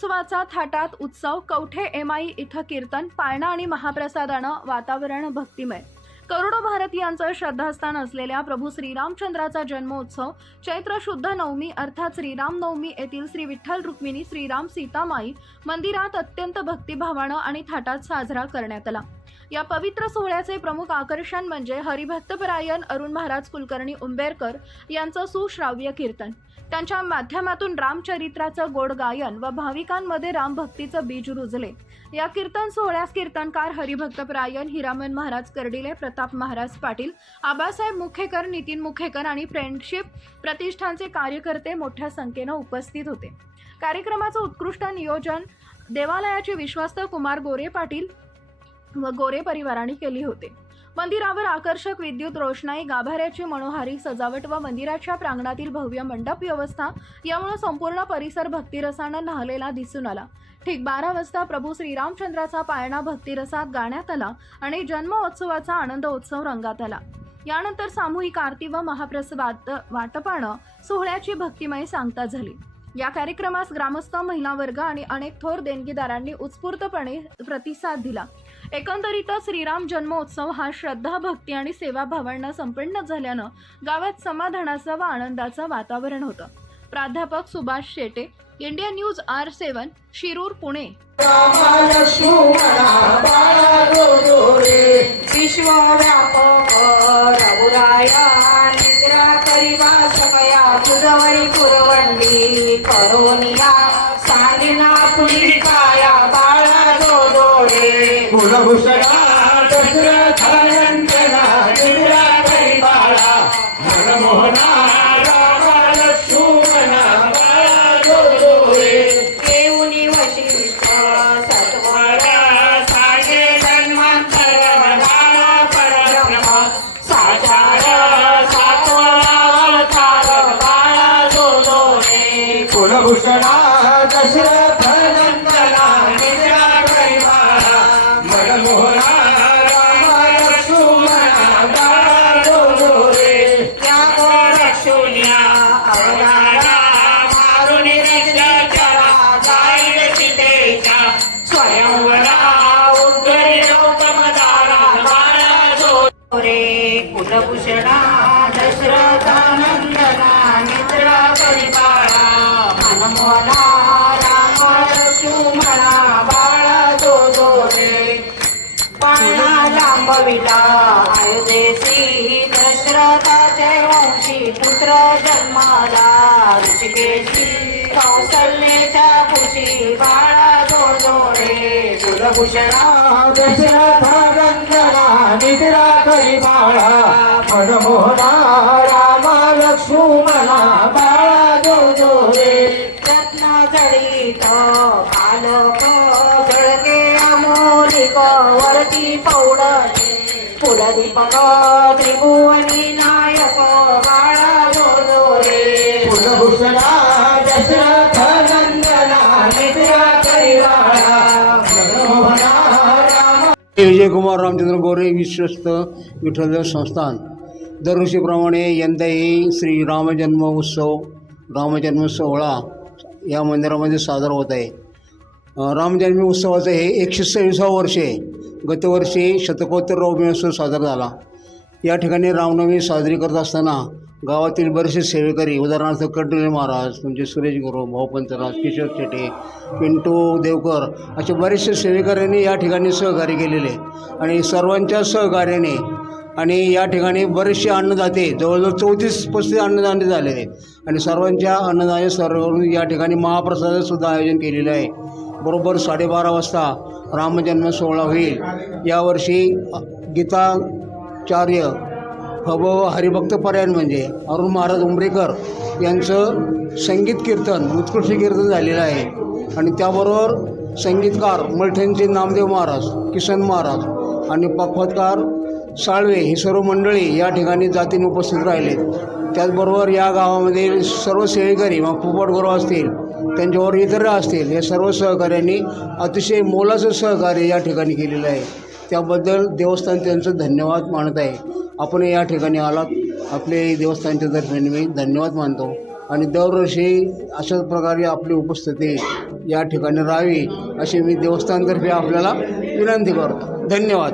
प्रभू थाटात उत्सव कवठे एमआई इथं कीर्तन पाळणा आणि महाप्रसादानं वातावरण भक्तिमय. करोडो भारतीयांचं श्रद्धास्थान असलेल्या प्रभू श्रीरामचंद्राचा जन्मोत्सव चैत्र शुद्ध नवमी अर्थात श्रीराम नवमी येथील श्री विठ्ठल रुक्मिणी श्रीराम सीतामाई मंदिरात अत्यंत भक्तिभावानं आणि थाटात साजरा करण्यात आला. या पवित्र सोहळ्याचे प्रमुख आकर्षण म्हणजे हरिभक्तपरायण अरुण महाराज कुलकर्णी उंबेरकर यांचं सुश्राव्य कीर्तन. त्यांच्या माध्यमातून रामचरित्राचं गोड गायन व भाविकांमध्ये रामभक्तीचं बीज रुजले. या कीर्तन सोहळ्यास कीर्तनकार हरिभक्तपरायण हिरामन महाराज कर्डिले प्रताप महाराज पाटील आबासाहेब मुखेकर नितीन मुखेकर आणि फ्रेंडशिप प्रतिष्ठानचे कार्यकर्ते मोठ्या संख्येनं उपस्थित होते. कार्यक्रमाचं उत्कृष्ट नियोजन देवालयाचे विश्वस्त कुमार गोरे पाटील व गोरे परिवाराने केली होते. मंदिरावर आकर्षक विद्युत रोषणाई गाभाऱ्याची मनोहारी सजावट व मंदिराच्या प्रांगणातील भव्य मंडप व्यवस्था यामुळे संपूर्ण परिसर भक्तिरसानं न्हालेला दिसून आला. ठीक बारा वाजता प्रभू श्रीरामचंद्राचा पाळणा भक्तिरसात गाण्यात आला आणि जन्मोत्सवाचा आनंद उत्सव रंगात आला. यानंतर सामूहिक आरती व महाप्रसाद वाटपानं सोहळ्याची भक्तिमय सांगता झाली. या कार्यक्रमास ग्रामस्थ महिला वर्ग आणि अनेक थोर देणगीदारांनी उत्स्फूर्तपणे प्रतिसाद दिला. एकंदरीतच श्रीराम जन्मोत्सव हा श्रद्धा भक्ती आणि सेवाभावांना संपन्न झाल्यानं गावात समाधानाचं व आनंदाचं वातावरण होतं. प्राध्यापक Subhash Shete India News R seven Shirur Pune. सांगिना पुढी काया बाळा जो डोळे. कुलभूषणा कुलभूषणा दशरथानंदना निद्रा परिबाळा मनमोहना राम लक्ष्मणा बाळा जो जो रे पाळणा लांबविला अयोध्येसी दशरथाचे वंशी पुत्र जन्माला. ऋषिकेशी कौशल्येच्या खुशी बाळा जोडोळे कुलभूषणा दशरथानंदना कालक जळके अमोलिक वरती पौडले फुलदीपक त्रिभुवनी नायक बाळा जोडोळे कुलभूषणा दशरथानंदना निद्रा करी बाळा मनमोहना राम विजयकुमार रामचंद्र गोरे विश्वस्त विठ्ठल संस्थान. दरवर्षीप्रमाणे यंदाही श्री रामजन्म उत्सव रामजन्म सोहळा या मंदिरामध्ये साजरा होत आहे. रामजन्मी उत्सवाचं हे एकशे सव्वीसावं वर्ष आहे. गतवर्षी शतकोत्तर महोत्सव साजरा झाला. या ठिकाणी रामनवमी साजरी करत असताना गावातील बरेचसे सेवेकरी उदाहरणार्थ कडुले महाराज म्हणजे सुरेश गुरु भाऊपंतराज किशोर शेटे पिंटू देवकर असे बरेचसे सेवेकऱ्यांनी या ठिकाणी सहकार्य केलेले आणि सर्वांच्या सहकार्याने आणि या ठिकाणी बरेचसे अन्नदाते जवळजवळ चौतीस पस्तीस अन्नदाते झालेले आहेत. आणि सर्वांच्या अन्नदाने सर्व या ठिकाणी महाप्रसादाचंसुद्धा आयोजन केलेलं आहे. बरोबर साडेबारा वाजता रामजन्म सोहळा होईल. यावर्षी गीताचार्य हब हरिभक्त पर्याय म्हणजे अरुण महाराज उंबरेकर यांचं संगीत कीर्तन उत्कृष्ट कीर्तन झालेलं आहे. आणि त्याबरोबर संगीतकार मलठणचे नामदेव महाराज किसन महाराज आणि पखवतकार साळवे ही सर्व मंडळी या ठिकाणी जातीने उपस्थित राहिले. त्याचबरोबर या गावामध्ये सर्व सेवेकरी मग पोपटगुरू असतील त्यांच्यावर इतर असतील या सर्व सहकार्यांनी अतिशय मोलाचं सहकार्य या ठिकाणी केलेलं आहे. त्याबद्दल देवस्थान त्यांचं धन्यवाद मानत आहे. आपण या ठिकाणी आलात. आपले देवस्थानच्या तर्फे मी धन्यवाद मानतो. आणि दरवर्षी अशाच प्रकारे आपली उपस्थिती या ठिकाणी राहावी अशी मी देवस्थानतर्फे आपल्याला विनंती करतो. धन्यवाद.